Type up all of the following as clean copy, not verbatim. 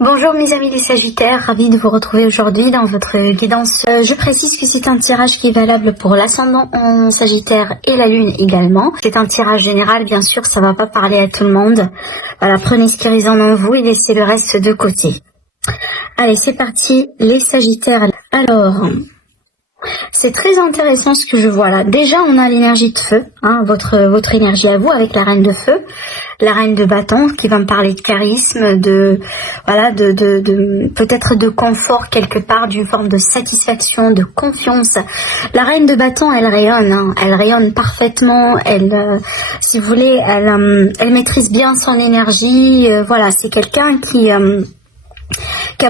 Bonjour mes amis les Sagittaires, ravi de vous retrouver aujourd'hui dans votre guidance. Je précise que c'est un tirage qui est valable pour l'ascendant en Sagittaire et la Lune également. C'est un tirage général, bien sûr, ça va pas parler à tout le monde. Voilà, prenez ce qui résonne en vous et laissez le reste de côté. Allez, c'est parti les Sagittaires. Alors, c'est très intéressant ce que je vois là. Déjà, on a l'énergie de feu, hein, votre énergie à vous avec la reine de feu, la reine de bâton qui va me parler de charisme, de peut-être de confort quelque part, d'une forme de satisfaction, de confiance. La reine de bâton, elle rayonne, hein, elle rayonne parfaitement. Elle, si vous voulez, elle maîtrise bien son énergie. Voilà, c'est quelqu'un qui a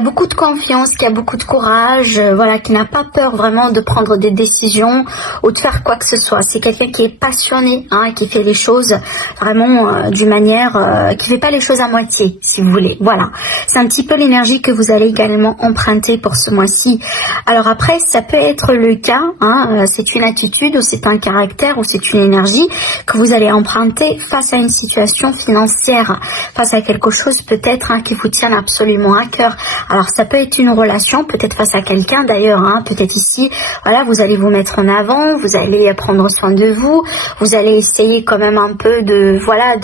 beaucoup de confiance, qui a beaucoup de courage, voilà, qui n'a pas peur vraiment de prendre des décisions ou de faire quoi que ce soit. C'est quelqu'un qui est passionné, hein, qui fait les choses vraiment d'une manière, qui fait pas les choses à moitié, si vous voulez. Voilà, c'est un petit peu l'énergie que vous allez également emprunter pour ce mois-ci. Alors après, ça peut être le cas, hein, c'est une attitude ou c'est un caractère ou c'est une énergie que vous allez emprunter face à une situation financière, face à quelque chose peut-être, hein, qui vous tient absolument à cœur. Alors ça peut être une relation, peut-être face à quelqu'un d'ailleurs, hein, peut-être ici, voilà, vous allez vous mettre en avant, vous allez prendre soin de vous, vous allez essayer quand même un peu de, voilà,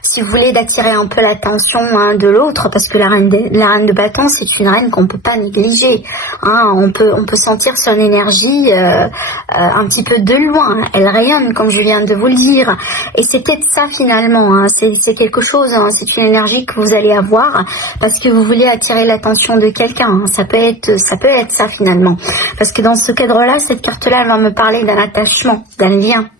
si vous voulez, d'attirer un peu l'attention, hein, de l'autre, parce que la reine de bâton, c'est une reine qu'on peut pas négliger, hein. On peut sentir son énergie un petit peu de loin. Elle rayonne, comme je viens de vous le dire, et c'est peut-être ça finalement, hein. C'est quelque chose, hein, c'est une énergie que vous allez avoir parce que vous voulez attirer l'attention de quelqu'un, hein. Ça peut être ça finalement, parce que dans ce cadre-là, cette carte-là va me parler d'un attachement, d'un lien.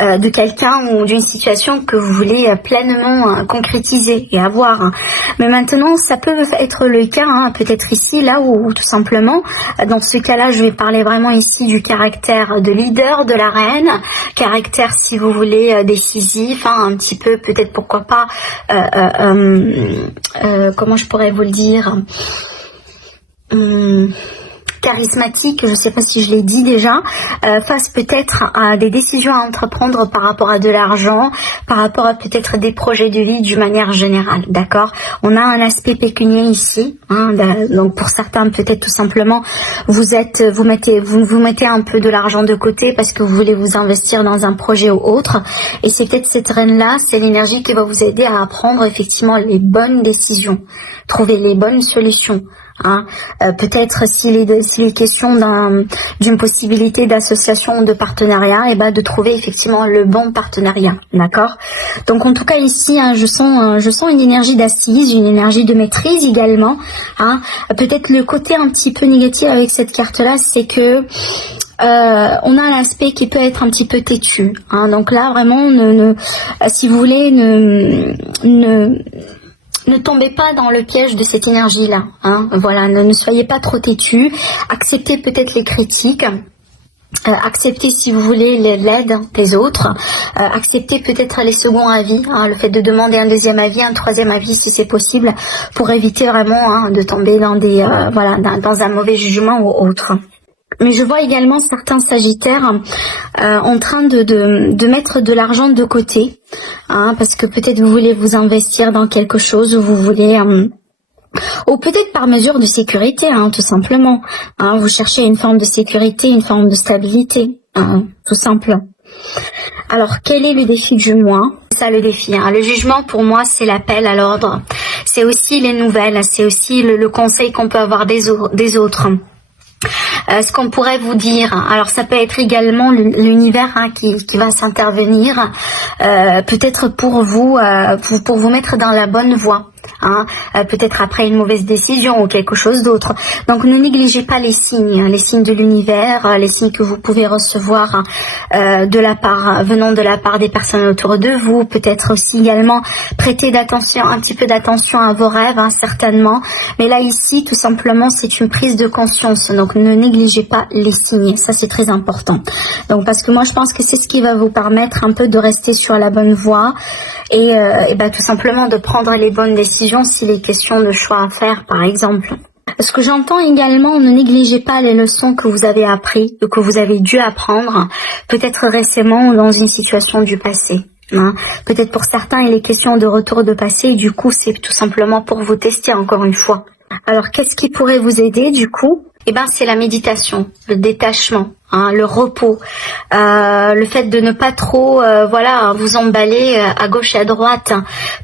De quelqu'un ou d'une situation que vous voulez pleinement concrétiser et avoir. Mais maintenant, ça peut être le cas, hein, peut-être ici, là, où tout simplement, dans ce cas-là, je vais parler vraiment ici du caractère de leader de la reine, caractère, si vous voulez, décisif, hein, un petit peu, peut-être, pourquoi pas, comment je pourrais vous le dire, charismatique, je ne sais pas si je l'ai dit déjà, face peut-être à des décisions à entreprendre par rapport à de l'argent, par rapport à peut-être des projets de vie d'une manière générale, d'accord? On a un aspect pécunier ici, hein, donc pour certains peut-être tout simplement vous mettez un peu de l'argent de côté parce que vous voulez vous investir dans un projet ou autre, et c'est peut-être cette reine-là, c'est l'énergie qui va vous aider à prendre effectivement les bonnes décisions, trouver les bonnes solutions. Hein, peut-être s'il est question d'une possibilité d'association ou de partenariat, et ben de trouver effectivement le bon partenariat, d'accord? Donc en tout cas ici, hein, je sens une énergie d'assise, une énergie de maîtrise également, hein. Peut-être le côté un petit peu négatif avec cette carte-là, c'est que on a un aspect qui peut être un petit peu têtu, hein. Donc là vraiment, si vous voulez, ne tombez pas dans le piège de cette énergie-là, hein. Voilà, ne soyez pas trop têtu, acceptez peut-être les critiques, acceptez si vous voulez l'aide des autres, acceptez peut-être les seconds avis, hein, le fait de demander un deuxième avis, un troisième avis si c'est possible, pour éviter vraiment, hein, de tomber dans des dans un mauvais jugement ou autre. Mais je vois également certains Sagittaires en train de mettre de l'argent de côté, hein, parce que peut-être vous voulez vous investir dans quelque chose, ou vous voulez, ou peut-être par mesure de sécurité, hein, tout simplement. Hein, vous cherchez une forme de sécurité, une forme de stabilité, hein, tout simple. Alors, quel est le défi du mois? C'est ça le défi, hein. Le jugement, pour moi, c'est l'appel à l'ordre. C'est aussi les nouvelles, c'est aussi le conseil qu'on peut avoir des autres. Ce qu'on pourrait vous dire, alors ça peut être également l'univers, hein, qui va s'intervenir, peut-être pour vous mettre dans la bonne voie, hein, peut-être après une mauvaise décision ou quelque chose d'autre. Donc ne négligez pas les signes de l'univers, les signes que vous pouvez recevoir venant de la part des personnes autour de vous. Peut-être aussi également prêter un petit peu d'attention à vos rêves, hein, certainement. Mais là ici, tout simplement, c'est une prise de conscience. Donc ne négligez pas les signes, ça c'est très important. Donc parce que moi je pense que c'est ce qui va vous permettre un peu de rester sur la bonne voie et tout simplement de prendre les bonnes décisions s'il est question de choix à faire, par exemple. Ce que j'entends également, ne négligez pas les leçons que vous avez apprises, que vous avez dû apprendre, peut-être récemment ou dans une situation du passé. Hein. Peut-être pour certains, il est question de retour de passé, et du coup, c'est tout simplement pour vous tester encore une fois. Alors, qu'est-ce qui pourrait vous aider, du coup? Eh ben, c'est la méditation, le détachement, hein, le repos, le fait de ne pas trop, voilà, vous emballer à gauche et à droite.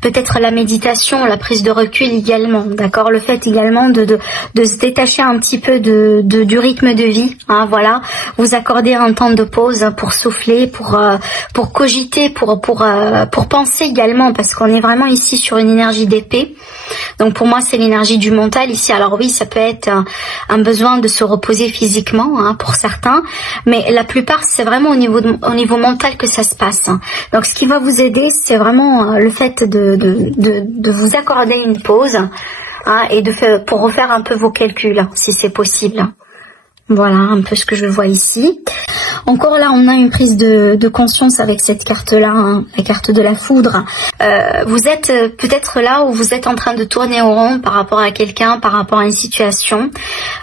Peut-être la méditation, la prise de recul également, d'accord. Le fait également de se détacher un petit peu du rythme de vie, hein, voilà. Vous accorder un temps de pause pour souffler, pour cogiter, pour penser également, parce qu'on est vraiment ici sur une énergie d'épée. Donc pour moi, c'est l'énergie du mental ici. Alors oui, ça peut être un besoin de se reposer physiquement, hein, pour certains, mais la plupart, c'est vraiment au niveau mental que ça se passe. Donc ce qui va vous aider, c'est vraiment le fait de vous accorder une pause, hein, et pour refaire un peu vos calculs, si c'est possible. Voilà un peu ce que je vois ici. Encore là, on a une prise de conscience avec cette carte-là, hein, la carte de la foudre. Vous êtes peut-être là où vous êtes en train de tourner au rond par rapport à quelqu'un, par rapport à une situation.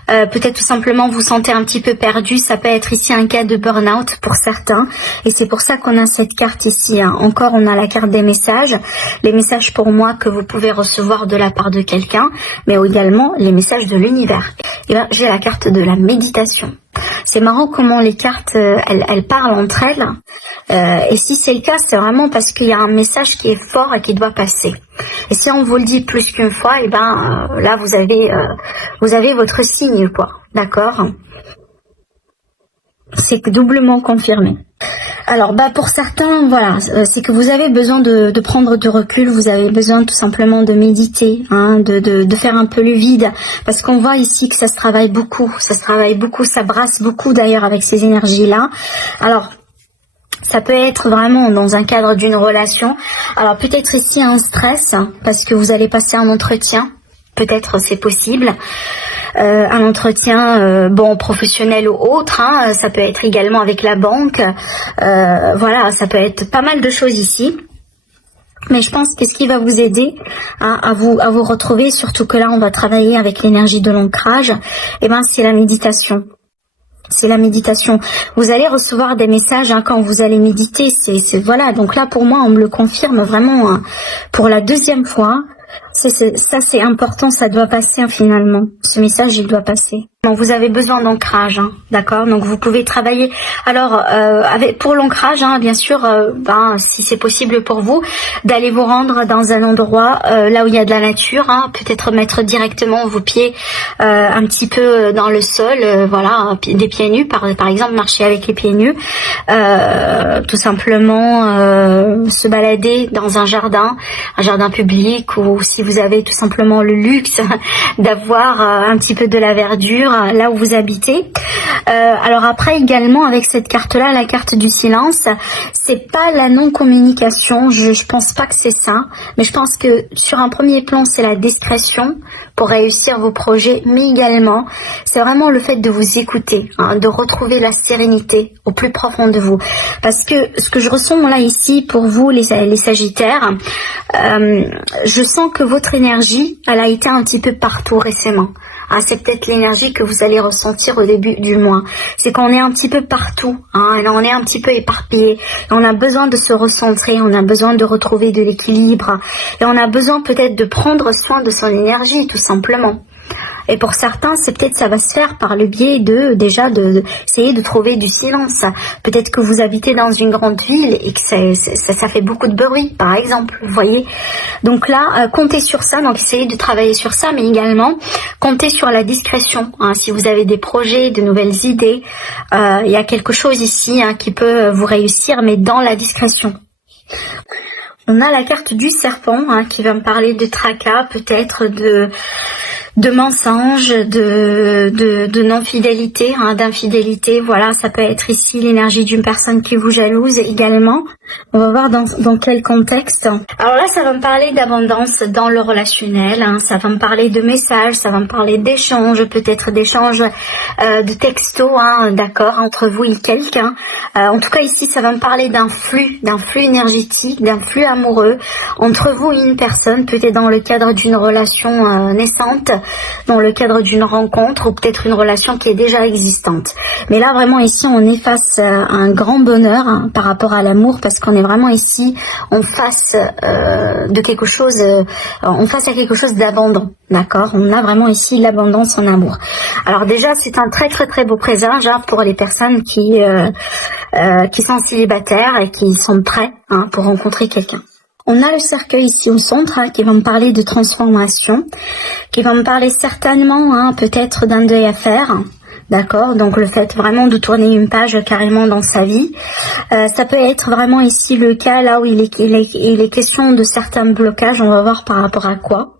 Peut-être tout simplement vous sentez un petit peu perdu. Ça peut être ici un cas de burn-out pour certains. Et c'est pour ça qu'on a cette carte ici. Hein. Encore, on a la carte des messages. Les messages pour moi que vous pouvez recevoir de la part de quelqu'un, mais également les messages de l'univers. Et là, j'ai la carte de la méditation. C'est marrant comment les cartes, elles parlent entre elles. Et si c'est le cas, c'est vraiment parce qu'il y a un message qui est fort et qui doit passer. Et si on vous le dit plus qu'une fois, et ben là vous avez votre signe, quoi. D'accord? C'est doublement confirmé. Alors pour certains, voilà, c'est que vous avez besoin de prendre du recul, vous avez besoin tout simplement de méditer, hein, de faire un peu le vide, parce qu'on voit ici que ça se travaille beaucoup, ça brasse beaucoup d'ailleurs avec ces énergies-là. Alors, ça peut être vraiment dans un cadre d'une relation. Alors peut-être ici un stress, parce que vous allez passer un entretien, peut-être c'est possible. Un entretien professionnel ou autre, hein, ça peut être également avec la banque, voilà, ça peut être pas mal de choses ici. Mais je pense que ce qui va vous aider, hein, à vous retrouver, surtout que là on va travailler avec l'énergie de l'ancrage, et ben c'est la méditation. C'est la méditation. Vous allez recevoir des messages, hein, quand vous allez méditer. C'est voilà. Donc là, pour moi, on me le confirme vraiment, hein, pour la deuxième fois. Ça, c'est important. Ça doit passer, hein, finalement. Ce message, il doit passer. Donc vous avez besoin d'ancrage, hein, d'accord. Donc vous pouvez travailler. Alors pour l'ancrage, hein, bien sûr, si c'est possible pour vous, d'aller vous rendre dans un endroit là où il y a de la nature, hein, peut-être mettre directement vos pieds un petit peu dans le sol, voilà, des pieds nus, par exemple, marcher avec les pieds nus, tout simplement se balader dans un jardin public, ou si vous avez tout simplement le luxe d'avoir un petit peu de la verdure là où vous habitez. Alors après également avec cette carte là, la carte du silence, c'est pas la non-communication, je pense pas que c'est ça, mais je pense que sur un premier plan c'est la discrétion pour réussir vos projets, mais également c'est vraiment le fait de vous écouter, hein, de retrouver la sérénité au plus profond de vous, parce que ce que je ressens là ici pour vous les Sagittaires, je sens que votre énergie elle a été un petit peu partout récemment. Ah, c'est peut-être l'énergie que vous allez ressentir au début du mois. C'est qu'on est un petit peu partout, hein, on est un petit peu éparpillé. On a besoin de se recentrer, on a besoin de retrouver de l'équilibre. Et on a besoin peut-être de prendre soin de son énergie, tout simplement. Et pour certains, c'est peut-être ça va se faire par le biais d'essayer de trouver du silence. Peut-être que vous habitez dans une grande ville et que ça fait beaucoup de bruit, par exemple, vous voyez. Donc là, comptez sur ça, donc essayez de travailler sur ça, mais également comptez sur la discrétion. Hein, si vous avez des projets, de nouvelles idées, il y a quelque chose ici, hein, qui peut vous réussir, mais dans la discrétion. On a la carte du serpent, hein, qui va me parler de tracas, peut-être de mensonges, de non-fidélité, hein, d'infidélité. Voilà, ça peut être ici l'énergie d'une personne qui vous jalouse également. On va voir dans quel contexte. Alors là, ça va me parler d'abondance dans le relationnel, hein, ça va me parler de messages, ça va me parler d'échanges, peut-être d'échanges de textos, hein, d'accord, entre vous et quelqu'un. En tout cas, ici, ça va me parler d'un flux énergétique, d'un flux amoureux entre vous et une personne, peut-être dans le cadre d'une relation naissante, dans le cadre d'une rencontre, ou peut-être une relation qui est déjà existante. Mais là, vraiment, ici, on est face à un grand bonheur, hein, par rapport à l'amour, parce qu'on est vraiment ici en face de quelque chose, en face à quelque chose d'abondant, d'accord? On a vraiment ici l'abondance en amour. Alors déjà, c'est un très très très beau présage hein, pour les personnes qui sont célibataires et qui sont prêts hein, pour rencontrer quelqu'un. On a le cercueil ici au centre hein, qui va me parler de transformation, qui va me parler certainement hein, peut-être d'un deuil à faire. D'accord, donc le fait vraiment de tourner une page carrément dans sa vie. Ça peut être vraiment ici le cas là où il est question de certains blocages, on va voir par rapport à quoi.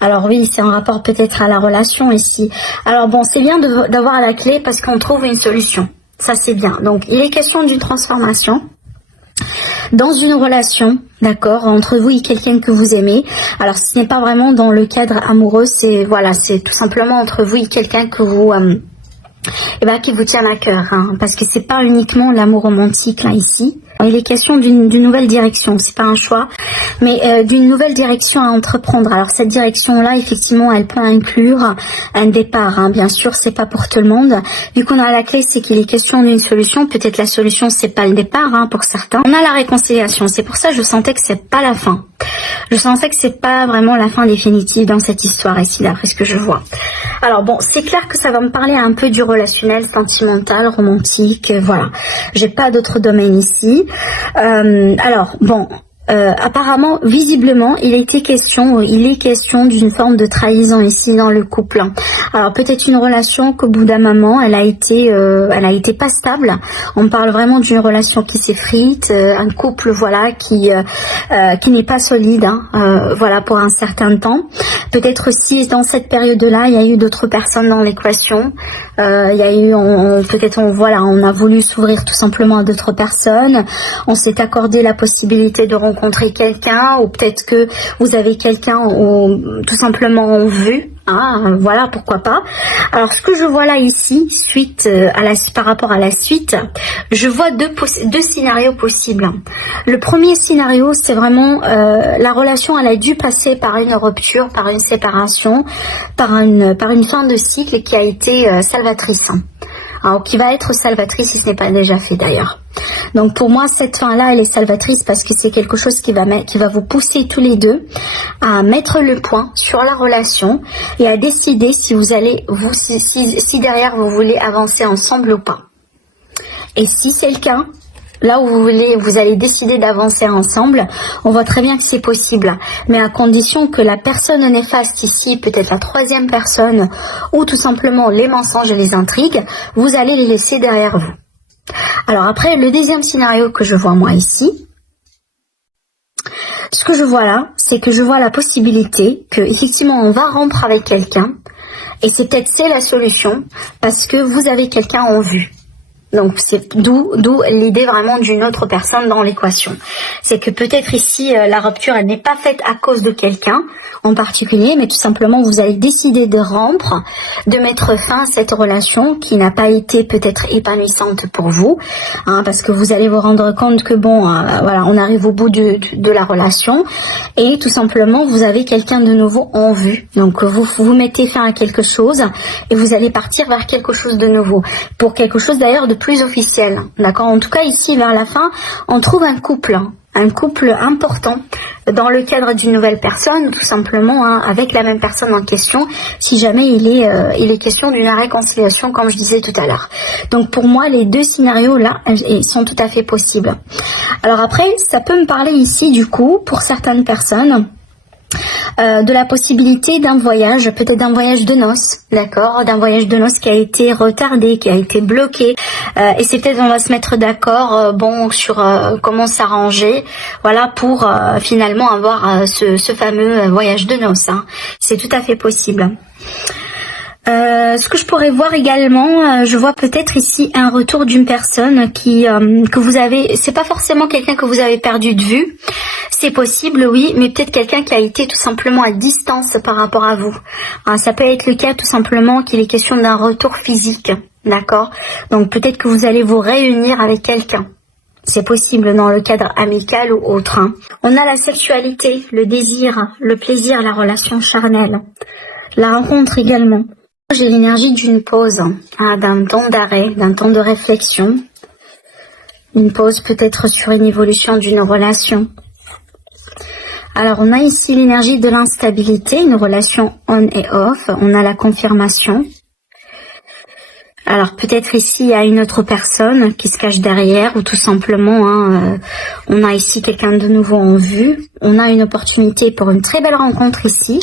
Alors oui, c'est un rapport peut-être à la relation ici. Alors bon, c'est bien d'avoir la clé parce qu'on trouve une solution. Ça c'est bien. Donc il est question d'une transformation dans une relation, d'accord, entre vous et quelqu'un que vous aimez. Alors ce n'est pas vraiment dans le cadre amoureux, c'est voilà, c'est tout simplement entre vous et quelqu'un que vous qui vous tient à cœur, hein, parce que c'est pas uniquement l'amour romantique là ici. Il est question d'une nouvelle direction, c'est pas un choix, mais d'une nouvelle direction à entreprendre. Alors cette direction-là, effectivement, elle peut inclure un départ. Hein. Bien sûr, c'est pas pour tout le monde. Vu qu'on a la clé, c'est qu'il est question d'une solution. Peut-être la solution, c'est pas le départ hein, pour certains. On a la réconciliation. C'est pour ça que je sentais que c'est pas la fin. Je sentais que c'est pas vraiment la fin définitive dans cette histoire ici, d'après ce que je vois. Alors bon, c'est clair que ça va me parler un peu du relationnel, sentimental, romantique, voilà. J'ai pas d'autres domaines ici. Alors bon, apparemment, visiblement, il est question d'une forme de trahison ici dans le couple. Alors peut-être une relation qu'au bout d'un moment, elle a été pas stable. On parle vraiment d'une relation qui s'effrite, un couple voilà qui n'est pas solide, hein, voilà pour un certain temps. Peut-être aussi dans cette période-là, il y a eu d'autres personnes dans l'équation. Il y a eu, on a voulu s'ouvrir tout simplement à d'autres personnes. On s'est accordé la possibilité de rencontrer quelqu'un, ou peut-être que vous avez quelqu'un tout simplement en vue. Ah, voilà, pourquoi pas. Alors, ce que je vois là ici, par rapport à la suite, je vois deux scénarios possibles. Le premier scénario, c'est vraiment la relation, elle a dû passer par une rupture, par une séparation, par une fin de cycle qui a été salvatrice. Alors, qui va être salvatrice si ce n'est pas déjà fait d'ailleurs. Donc pour moi, cette fin-là, elle est salvatrice parce que c'est quelque chose qui va vous pousser tous les deux à mettre le point sur la relation et à décider si si derrière vous voulez avancer ensemble ou pas. Et si c'est le cas, là où vous allez décider d'avancer ensemble, on voit très bien que c'est possible, mais à condition que la personne néfaste ici, peut-être la troisième personne, ou tout simplement les mensonges et les intrigues, vous allez les laisser derrière vous. Alors après, le deuxième scénario que je vois moi ici, ce que je vois là, c'est que je vois la possibilité que effectivement on va rompre avec quelqu'un, et c'est la solution, parce que vous avez quelqu'un en vue. Donc c'est d'où l'idée vraiment d'une autre personne dans l'équation. C'est que peut-être ici la rupture elle n'est pas faite à cause de quelqu'un en particulier, mais tout simplement vous allez décider de rompre, de mettre fin à cette relation qui n'a pas été peut-être épanouissante pour vous, hein, parce que vous allez vous rendre compte que bon, voilà, on arrive au bout de la relation et tout simplement vous avez quelqu'un de nouveau en vue. Donc vous mettez fin à quelque chose et vous allez partir vers quelque chose de nouveau, pour quelque chose d'ailleurs de plus officiel, d'accord. En tout cas ici vers la fin, on trouve un couple important dans le cadre d'une nouvelle personne, tout simplement hein, avec la même personne en question, si jamais il est question d'une réconciliation, comme je disais tout à l'heure. Donc pour moi, les deux scénarios là sont tout à fait possibles. Alors après, ça peut me parler ici du coup, pour certaines personnes, de la possibilité d'un voyage, peut-être d'un voyage de noces, d'accord, d'un voyage de noces qui a été retardé, qui a été bloqué, et c'est peut-être on va se mettre d'accord, sur comment s'arranger, voilà, pour finalement avoir ce fameux voyage de noces. Hein. C'est tout à fait possible. Ce que je pourrais voir également, je vois peut-être ici un retour d'une personne que vous avez, c'est pas forcément quelqu'un que vous avez perdu de vue, c'est possible oui, mais peut-être quelqu'un qui a été tout simplement à distance par rapport à vous. Hein, ça peut être le cas tout simplement qu'il est question d'un retour physique, d'accord. Donc peut-être que vous allez vous réunir avec quelqu'un. C'est possible dans le cadre amical ou autre. Hein. On a la sexualité, le désir, le plaisir, la relation charnelle, la rencontre également. J'ai l'énergie d'une pause, hein, d'un temps d'arrêt, d'un temps de réflexion. Une pause peut-être sur une évolution d'une relation. Alors, on a ici l'énergie de l'instabilité, une relation on et off. On a la confirmation. Alors, peut-être ici, il y a une autre personne qui se cache derrière, ou tout simplement, on a ici quelqu'un de nouveau en vue. On a une opportunité pour une très belle rencontre ici.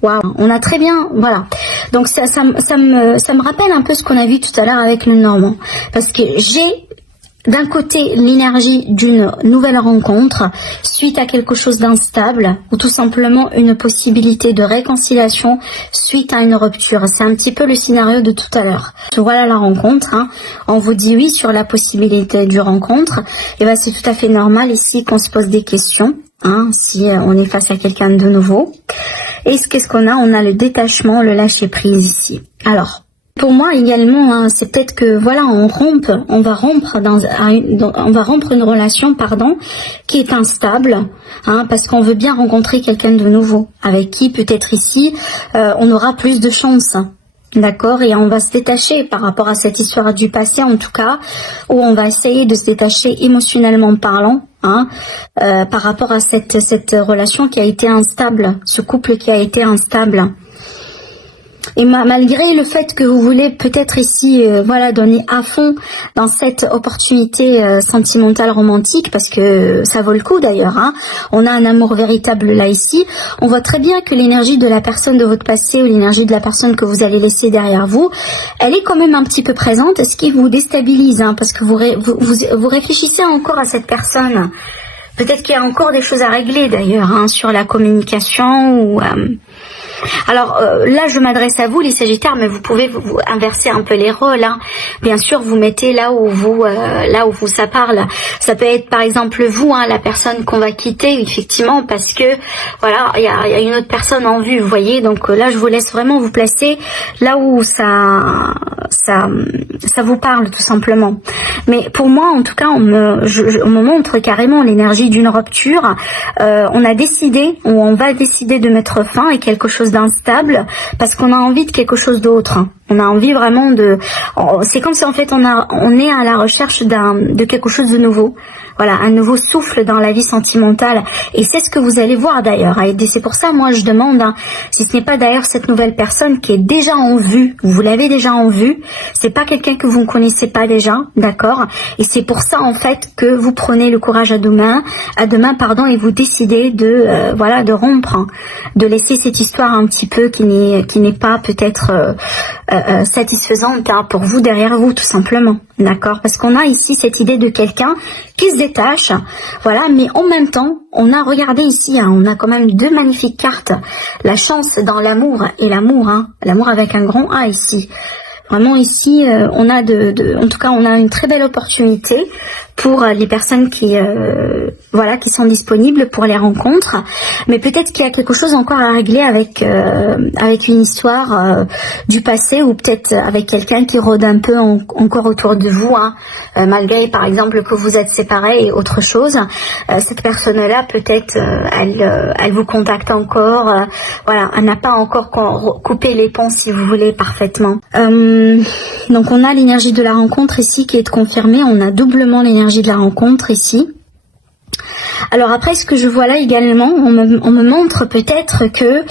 Waouh, on a très bien, voilà. Donc, ça me rappelle un peu ce qu'on a vu tout à l'heure avec le Normand. Parce que j'ai d'un côté l'énergie d'une nouvelle rencontre suite à quelque chose d'instable ou tout simplement une possibilité de réconciliation suite à une rupture. C'est un petit peu le scénario de tout à l'heure. Voilà la rencontre, on vous dit oui sur la possibilité du rencontre, et ben c'est tout à fait normal ici qu'on se pose des questions, si on est face à quelqu'un de nouveau. Et qu'est-ce qu'on a? On a le détachement, le lâcher prise ici. Alors, pour moi également, c'est peut-être que voilà, on va rompre une relation, qui est instable, parce qu'on veut bien rencontrer quelqu'un de nouveau, avec qui peut-être ici on aura plus de chance. D'accord, et on va se détacher par rapport à cette histoire du passé, en tout cas, où on va essayer de se détacher émotionnellement parlant, par rapport à cette relation qui a été instable, ce couple qui a été instable. Et malgré le fait que vous voulez peut-être ici, donner à fond dans cette opportunité sentimentale romantique, parce que ça vaut le coup d'ailleurs, on a un amour véritable là ici, on voit très bien que l'énergie de la personne de votre passé ou l'énergie de la personne que vous allez laisser derrière vous, elle est quand même un petit peu présente, ce qui vous déstabilise, parce que vous réfléchissez encore à cette personne. Peut-être qu'il y a encore des choses à régler d'ailleurs, sur la communication ou... Alors là, je m'adresse à vous, les Sagittaires, mais vous pouvez vous inverser un peu les rôles. Bien sûr, vous mettez là où vous ça parle. Ça peut être par exemple vous, la personne qu'on va quitter, effectivement, parce que voilà, il y a une autre personne en vue, vous voyez. Donc là, je vous laisse vraiment vous placer là où ça vous parle tout simplement. Mais pour moi, en tout cas, on me montre carrément l'énergie d'une rupture. On a décidé, ou on va décider de mettre fin à quelque chose d'instable parce qu'on a envie de quelque chose d'autre. On a envie vraiment de... C'est comme si en fait on est à la recherche de quelque chose de nouveau. Voilà, un nouveau souffle dans la vie sentimentale. Et c'est ce que vous allez voir d'ailleurs. Et c'est pour ça, moi, je demande, si ce n'est pas d'ailleurs cette nouvelle personne qui est déjà en vue, vous l'avez déjà en vue, c'est pas quelqu'un que vous ne connaissez pas déjà, d'accord? Et c'est pour ça, en fait, que vous prenez le courage à demain, et vous décidez de rompre, de laisser cette histoire un petit peu qui n'est pas peut-être satisfaisante pour vous, derrière vous, tout simplement, d'accord? Parce qu'on a ici cette idée de quelqu'un qui se détache, voilà, mais en même temps, on a, regardé ici, on a quand même deux magnifiques cartes, la chance dans l'amour et l'amour, l'amour avec un grand A ici. Vraiment ici, on a en tout cas, on a une très belle opportunité pour les personnes qui sont disponibles pour les rencontres. Mais peut-être qu'il y a quelque chose encore à régler avec une histoire du passé, ou peut-être avec quelqu'un qui rôde un peu encore autour de vous, malgré par exemple que vous êtes séparés et autre chose. Cette personne-là, peut-être, elle vous contacte encore. Voilà, elle n'a pas encore coupé les ponts, si vous voulez, parfaitement. Donc on a l'énergie de la rencontre ici qui est confirmée. On a doublement l'énergie de la rencontre ici. Alors après, ce que je vois là également, on me montre peut-être que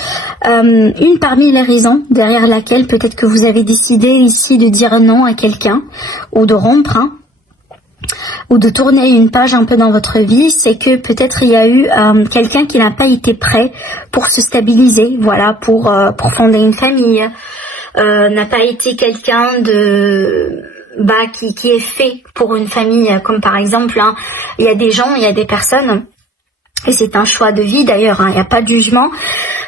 une parmi les raisons derrière laquelle peut-être que vous avez décidé ici de dire non à quelqu'un, ou de rompre, ou de tourner une page un peu dans votre vie, c'est que peut-être il y a eu quelqu'un qui n'a pas été prêt pour se stabiliser, voilà, pour fonder une famille, n'a pas été quelqu'un qui est fait pour une famille, comme par exemple, il y a des gens, il y a des personnes, et c'est un choix de vie d'ailleurs, il n'y a pas de jugement,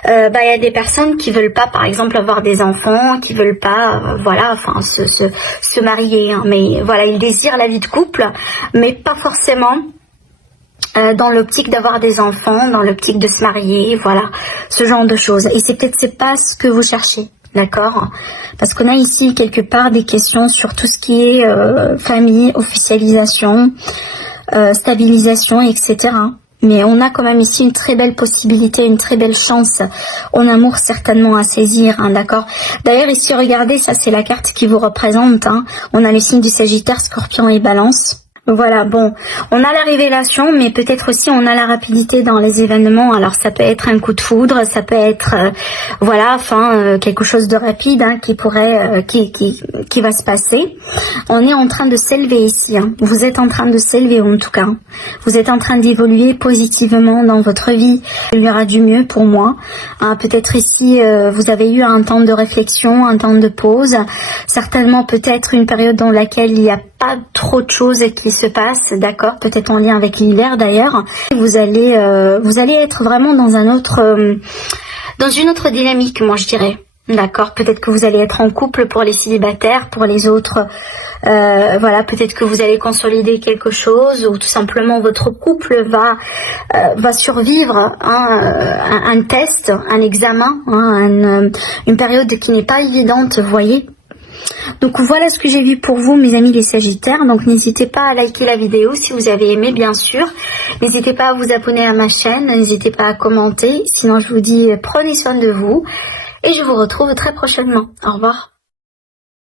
il y a des personnes qui veulent pas, par exemple, avoir des enfants, qui veulent pas, se marier, mais voilà, ils désirent la vie de couple, mais pas forcément dans l'optique d'avoir des enfants, dans l'optique de se marier, voilà, ce genre de choses. Et c'est pas ce que vous cherchez. D'accord, parce qu'on a ici quelque part des questions sur tout ce qui est famille, officialisation, stabilisation, etc. Mais on a quand même ici une très belle possibilité, une très belle chance en amour certainement à saisir, d'accord. D'ailleurs ici, regardez, ça c'est la carte qui vous représente. On a les signes du Sagittaire, Scorpion et Balance. Voilà, bon, on a la révélation, mais peut-être aussi on a la rapidité dans les événements. Alors ça peut être un coup de foudre, ça peut être, voilà, enfin quelque chose de rapide hein, qui pourrait, qui va se passer. On est en train de s'élever ici. Hein. Vous êtes en train de s'élever en tout cas. Vous êtes en train d'évoluer positivement dans votre vie. Il y aura du mieux pour moi. Hein, peut-être ici vous avez eu un temps de réflexion, un temps de pause. Certainement peut-être une période dans laquelle il n'y a pas trop de choses qui se passent, d'accord, peut-être en lien avec l'hiver d'ailleurs. Vous allez être vraiment dans dans une autre dynamique, moi je dirais. D'accord, peut-être que vous allez être en couple pour les célibataires, pour les autres, voilà, peut-être que vous allez consolider quelque chose ou tout simplement votre couple va survivre un test, un examen, une période qui n'est pas évidente, vous voyez. Donc voilà ce que j'ai vu pour vous mes amis les Sagittaires, donc n'hésitez pas à liker la vidéo si vous avez aimé bien sûr, n'hésitez pas à vous abonner à ma chaîne, n'hésitez pas à commenter, sinon je vous dis prenez soin de vous et je vous retrouve très prochainement, au revoir.